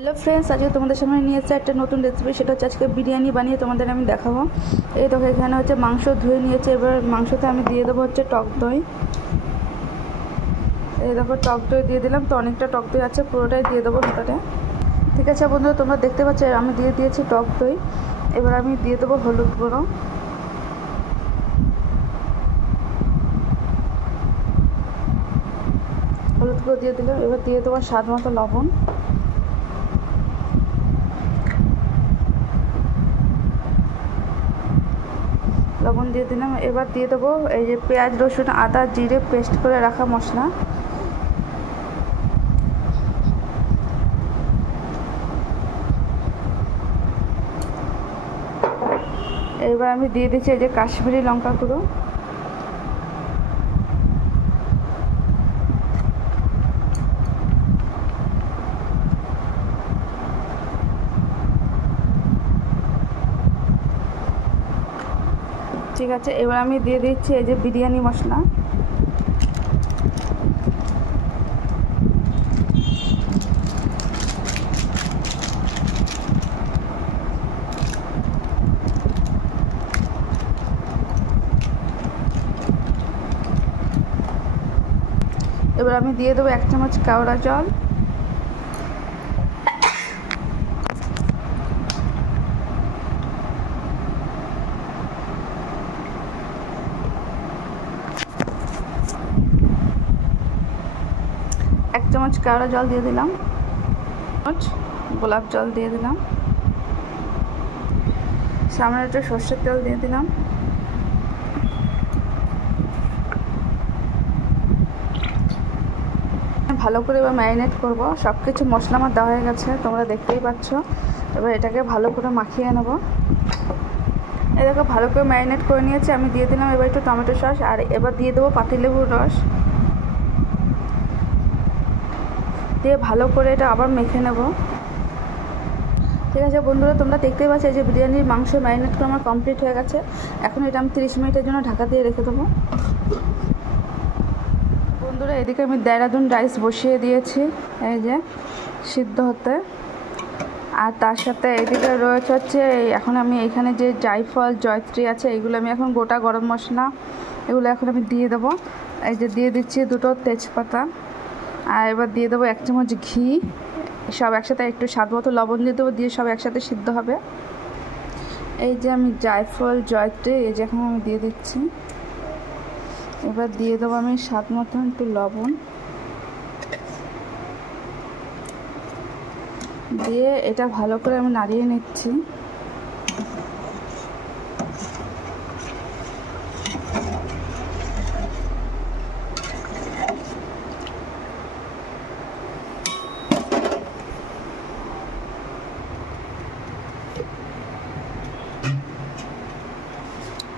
Hello friends, আজকে তোমাদের সামনে নিয়ে এসেছে একটা নতুন রেসিপি। সেটা হচ্ছে আজকে বিরিয়ানি বানিয়ে তোমাদের আমি দেখাবো। এই দেখো, এখানে হচ্ছে মাংস ধুয়ে নিয়েছে। এবার মাংসতে আমি দিয়ে দেবো হচ্ছে টক দই। এই দেখো, টক দই দিয়ে দিলাম। তো অনেকটা টক দই আছে, পুরোটাই দিয়ে দেবো ভিতরে। ঠিক আছে বন্ধুরা, তোমরা দেখতে পাচ্ছ আমি দিয়ে দিয়েছি টক দই। এবার আমি দিয়ে দেবো হলুদ গুঁড়ো, দিয়ে দিলাম। এবার দিয়ে দেবো স্বাদ মতো লবণ। দিয়ে দিলাম। এবার দিয়ে দেবো এই যে পেঁয়াজ, রসুন, আদা, জিরে পেস্ট করে রাখা মশলা। এবার আমি দিয়ে দিচ্ছি এই যে কাশ্মীরি লঙ্কা গুঁড়ো। ঠিক আছে, এবার আমি দিয়ে দিচ্ছি এই যে বিরিয়ানি মশলা। এবার আমি দিয়ে দেবো 1 চামচ কেওড়া জল। এক চামচ কেওড়া জল দিয়ে দিলাম। গোলাপ জল দিয়ে দিলাম। সামনে একটু সর্ষের তেল দিয়ে দিলাম। ভালো করে এবার ম্যারিনেট করব। সব কিছু মশলা আমার দেওয়া হয়ে গেছে, তোমরা দেখতেই পাচ্ছ। এবার এটাকে ভালো করে মাখিয়ে নেব। এটাকে ভালো করে ম্যারিনেট করে নিয়েছি। আমি দিয়ে দিলাম এবার একটু টমেটো সস, আর এবার দিয়ে দেবো পাতিলেবুর রস দিয়ে ভালো করে এটা আবার মেখে নেব। ঠিক আছে বন্ধুরা, তোমরা দেখতেই পাচ্ছ যে বিরিয়ানির মাংস ম্যারিনেট করে আমার কমপ্লিট হয়ে গেছে। এখন এটা আমি 30 মিনিটের জন্য ঢাকা দিয়ে রেখে দেবো। বন্ধুরা, এদিকে আমি দেহরাদুন রাইস বসিয়ে দিয়েছি এই যে সিদ্ধ হতে। আর তার সাথে এদিকে রয়েছে হচ্ছে এখন আমি এখানে যে জায়ফল, জয়ত্রী আছে, এগুলো আমি এখন গোটা গরম মশলা এগুলো এখন আমি দিয়ে দেবো। এই যে দিয়ে দিচ্ছি 2টো তেজপাতা। আর এবার দিয়ে দেবো 1 চামচ ঘি। সব একসাথে একটু স্বাদ মতো লবণ দিয়ে দেবো, দিয়ে সব একসাথে সিদ্ধ হবে। এই যে আমি জায়ফল, জয়ত্রী এই যে এখন আমি দিয়ে দিচ্ছি। এবার দিয়ে দেবো আমি স্বাদ মতো একটু লবণ, দিয়ে এটা ভালো করে আমি নাড়িয়ে নিচ্ছি।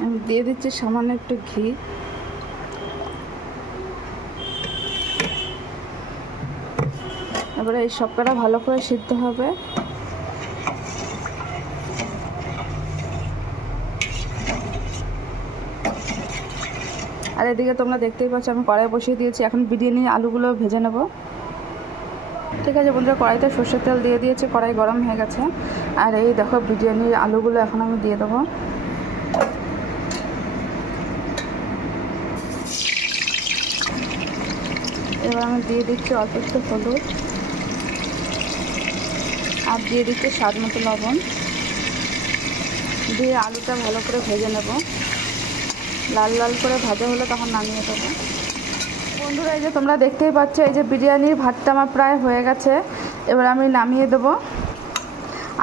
আমি দিয়ে দিচ্ছি সামান্য একটু ঘি। এবারে এই সবকটা ভালো করে সিদ্ধ হবে। আর এদিকে তোমরা দেখতেই পাচ্ছ আমি কড়াই বসিয়ে দিয়েছি। এখন বিরিয়ানি আলুগুলো ভেজে নেব। ঠিক আছে বন্ধুরা, কড়াইতে সর্ষের তেল দিয়ে দিয়েছি, কড়াই গরম হয়ে গেছে। আর এই দেখো বিরিয়ানির আলুগুলো এখন আমি দিয়ে দেবো। এবার আমি দিয়ে দিচ্ছি অল্প একটু হলুদ, আর দিয়ে দিচ্ছি স্বাদ মতো লবণ, দিয়ে আলুটা ভালো করে ভেজে নেব। লাল লাল করে ভাজা হলে তখন নামিয়ে দেবো। বন্ধুরা, এই যে তোমরা দেখতেই পাচ্ছ এই যে বিরিয়ানির ভাতটা আমার প্রায় হয়ে গেছে। এবার আমি নামিয়ে দেবো।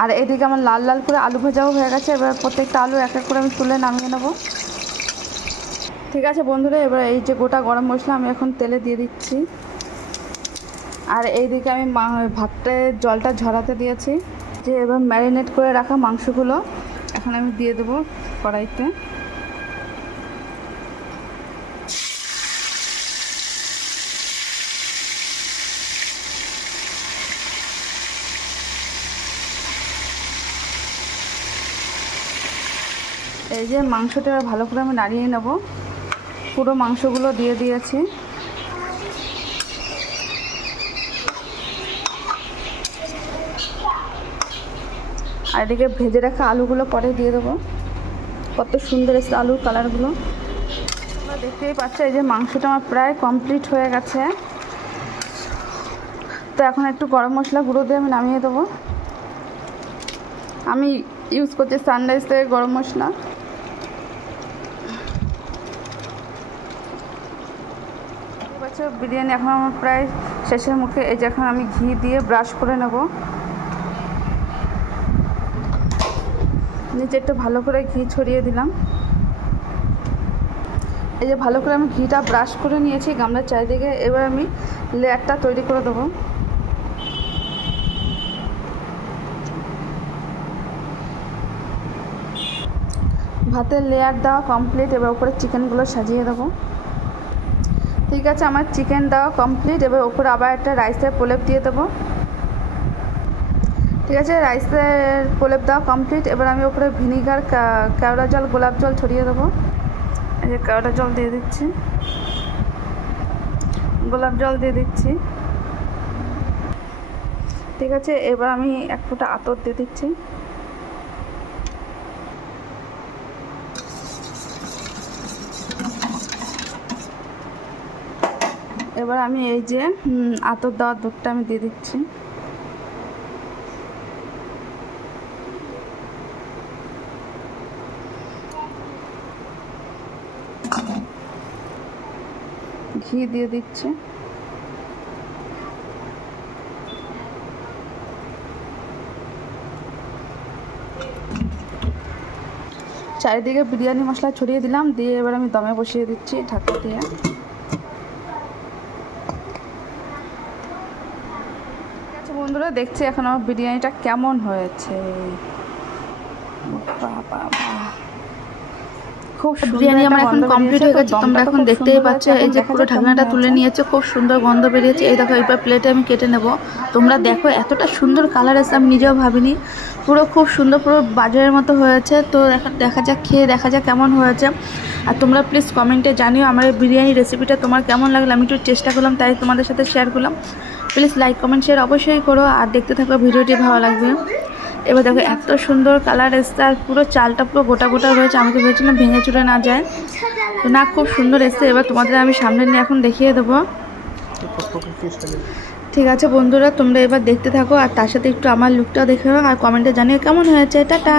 আর এদিকে আমার লাল লাল করে আলু ভাজাও হয়ে গেছে। এবার প্রত্যেকটা আলু এক এক করে আমি তুলে নামিয়ে নেব। ঠিক আছে বন্ধুরা, এবার এই যে গোটা গরম মশলা আমি এখন তেলে দিয়ে দিচ্ছি। আর এইদিকে আমি ভাতটা জলটা ঝরাতে দিয়েছি। যে এবার ম্যারিনেট করে রাখা মাংসগুলো এখন আমি দিয়ে দেবো কড়াইতে। এই যে মাংসটা ভালো করে আমি নাড়িয়ে নেব। পুরো মাংসগুলো দিয়ে দিয়েছি। আর এদিকে ভেজে রাখা আলুগুলো পরে দিয়ে দেবো। কত সুন্দর এসছে আলুর কালারগুলো। তোমরা দেখতেই পাচ্ছ এই যে মাংসটা আমার প্রায় কমপ্লিট হয়ে গেছে। তো এখন একটু গরম মশলা গুঁড়ো দিয়ে আমি নামিয়ে দেবো। আমি ইউজ করছি সানরাইজ থেকে গরম মশলা। বিরিয়ানি এখন আমার প্রায় শেষের মুখে। এই যে এখন আমি ঘি দিয়ে ব্রাশ করে নেব। নিচে একটু ভালো করে ঘি ছড়িয়ে দিলাম। এই যে ভালো করে আমি ঘিটা ব্রাশ করে নিয়েছি গামলার চারিদিকে। এবার আমি লেয়ারটা তৈরি করে দেবো। ভাতের লেয়ার দেওয়া কমপ্লিট। এবার উপরে চিকেনগুলো সাজিয়ে দেবো। ঠিক আছে, আমার চিকেন দেওয়া কমপ্লিট। এবার উপরে আবার একটা রাইসের প্রলেপ দিয়ে দেবো। ঠিক আছে, রাইসের প্রলেপ দেওয়া কমপ্লিট। এবার আমি উপরে ভিনিগার, কেওড়া জল, গোলাপ জল ছড়িয়ে দেবো। এই যে কেওড়া জল দিয়ে দিচ্ছি, গোলাপ জল দিয়ে দিচ্ছি। ঠিক আছে, এবার আমি এক ফোঁটা আতর দিয়ে দিচ্ছি। এবার আমি এই যে আতর দেওয়ার দুধটা আমি দিয়ে দিচ্ছি। ঘি দিয়ে দিচ্ছি। চারিদিকে বিরিয়ানি মশলা ছড়িয়ে দিলাম। দিয়ে এবার আমি দমে বসিয়ে দিচ্ছি ঢাকা দিয়ে। বন্ধুরা দেখছি এখন আমার বিরিয়ানিটা কেমন হয়েছে। খুব বিরিয়ানি আমার এখন কমপ্লিট হয়ে গেছে। তোমরা এখন দেখতেই পাচ্ছ এই যে পুরো ঢাকনাটা তুলে নিয়েছে, খুব সুন্দর গন্ধ বেরিয়েছে। এই দেখো এবার প্লেটে আমি কেটে নেব। তোমরা দেখো এতটা সুন্দর কালার এসে আমি নিজেও ভাবিনি। পুরো খুব সুন্দর, পুরো বাজারের মতো হয়েছে। তো এখন দেখা যাক, খেয়ে দেখা যাক কেমন হয়েছে। আর তোমরা প্লিজ কমেন্টে জানিও আমার এই বিরিয়ানি রেসিপিটা তোমার কেমন লাগলো। আমি একটু চেষ্টা করলাম তাই তোমাদের সাথে শেয়ার করলাম। প্লিজ লাইক কমেন্ট শেয়ার অবশ্যই করো আর দেখতে থাকো, ভিডিওটি ভালো লাগবে। এবার দেখো এত সুন্দর কালার এসছে আর পুরো চালটা পুরো গোটা গোটা রয়েছে। আমি তো ভেবেছিলাম ভেঙে চুরে না যায়, তো না, খুব সুন্দর এসছে। এবার তোমাদের আমি সামনে নিয়ে এখন দেখিয়ে দেবো। ঠিক আছে বন্ধুরা, তোমরা এবার দেখতে থাকো আর তার সাথে একটু আমার লুকটাও দেখে নাও আর কমেন্টে জানিয়ে কেমন হয়েছে। টাটা।